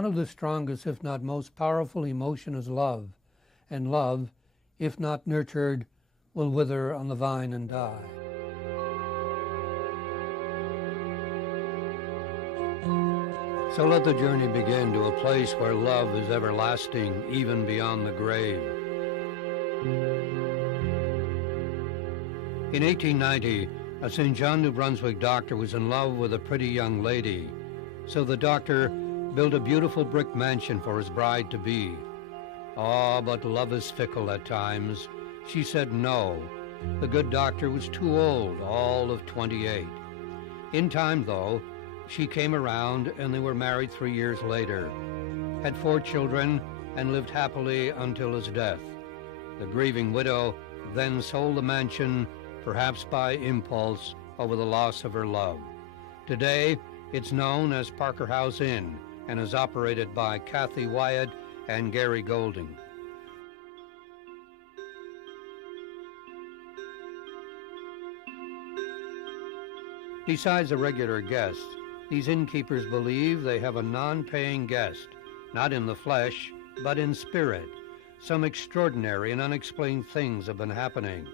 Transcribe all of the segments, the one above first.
One of the strongest, if not most powerful emotion is love, and love, if not nurtured, will wither on the vine and die. So let the journey begin to a place where love is everlasting, even beyond the grave. In 1890, a St. John, New Brunswick doctor was in love with a pretty young lady. So the doctor built a beautiful brick mansion for his bride-to-be. Oh, but love is fickle at times. She said no. The good doctor was too old, all of 28. In time, though, she came around, and they were married 3 years later, had 4 children, and lived happily until his death. The grieving widow then sold the mansion, perhaps by impulse, over the loss of her love. Today, it's known as Parker House Inn and is operated by Kathy Wyatt and Gary Golding. Besides the regular guests, these innkeepers believe they have a non-paying guest, not in the flesh, but in spirit. Some extraordinary and unexplained things have been happening.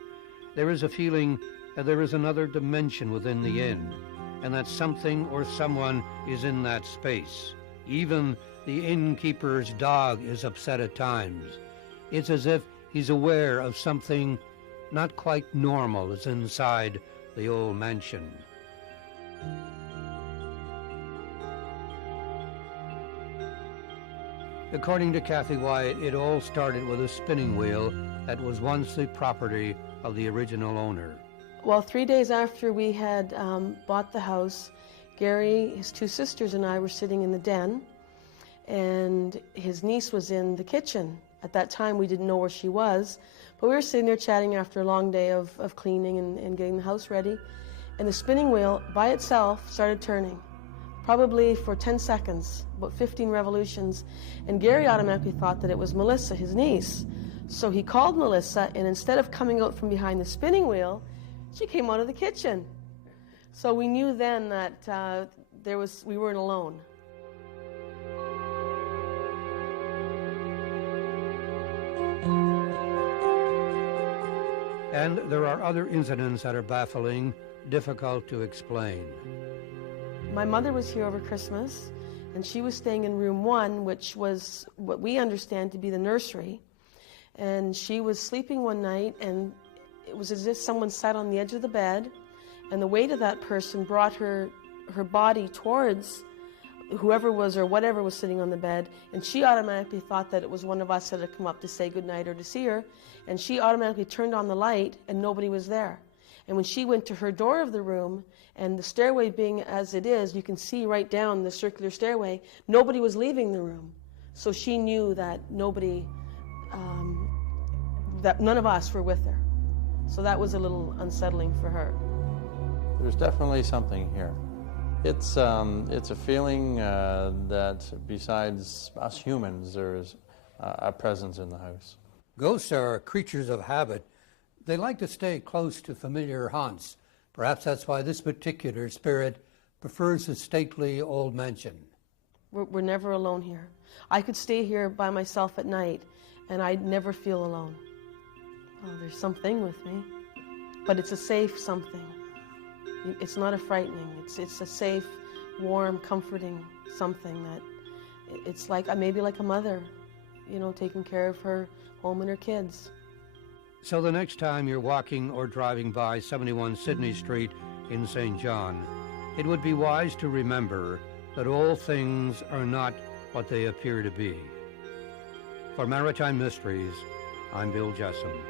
There is a feeling that there is another dimension within the inn, and that something or someone is in that space. Even the innkeeper's dog is upset at times. It's as if he's aware of something not quite normal is inside the old mansion. According to Kathy Wyatt, it all started with a spinning wheel that was once the property of the original owner. Well, 3 days after we had bought the house, Gary, his 2 sisters, and I were sitting in the den, and his niece was in the kitchen. At that time, we didn't know where she was, but we were sitting there chatting after a long day of cleaning and getting the house ready, and the spinning wheel by itself started turning, probably for 10 seconds, about 15 revolutions, and Gary automatically thought that it was Melissa, his niece. So he called Melissa, and instead of coming out from behind the spinning wheel, she came out of the kitchen. So we knew then that we weren't alone. And there are other incidents that are baffling, difficult to explain. My mother was here over Christmas, and she was staying in room 1, which was what we understand to be the nursery. And she was sleeping one night, and it was as if someone sat on the edge of the bed, and the weight of that person brought her body towards whoever was or whatever was sitting on the bed, and she automatically thought that it was one of us that had come up to say goodnight or to see her, and she automatically turned on the light, and nobody was there. And when she went to her door of the room, and the stairway being as it is, you can see right down the circular stairway, nobody was leaving the room. So she knew that that none of us were with her. So that was a little unsettling for her. There's definitely something here. It's a feeling that besides us humans, there's a presence in the house. Ghosts are creatures of habit. They like to stay close to familiar haunts. Perhaps that's why this particular spirit prefers the stately old mansion. We're never alone here. I could stay here by myself at night, and I'd never feel alone. Oh, there's something with me, but it's a safe something. It's not a frightening. It's a safe, warm, comforting something that it's like maybe like a mother, taking care of her home and her kids. So the next time you're walking or driving by 71 Sydney Street in St. John, it would be wise to remember that all things are not what they appear to be. For Maritime Mysteries, I'm Bill Jessome.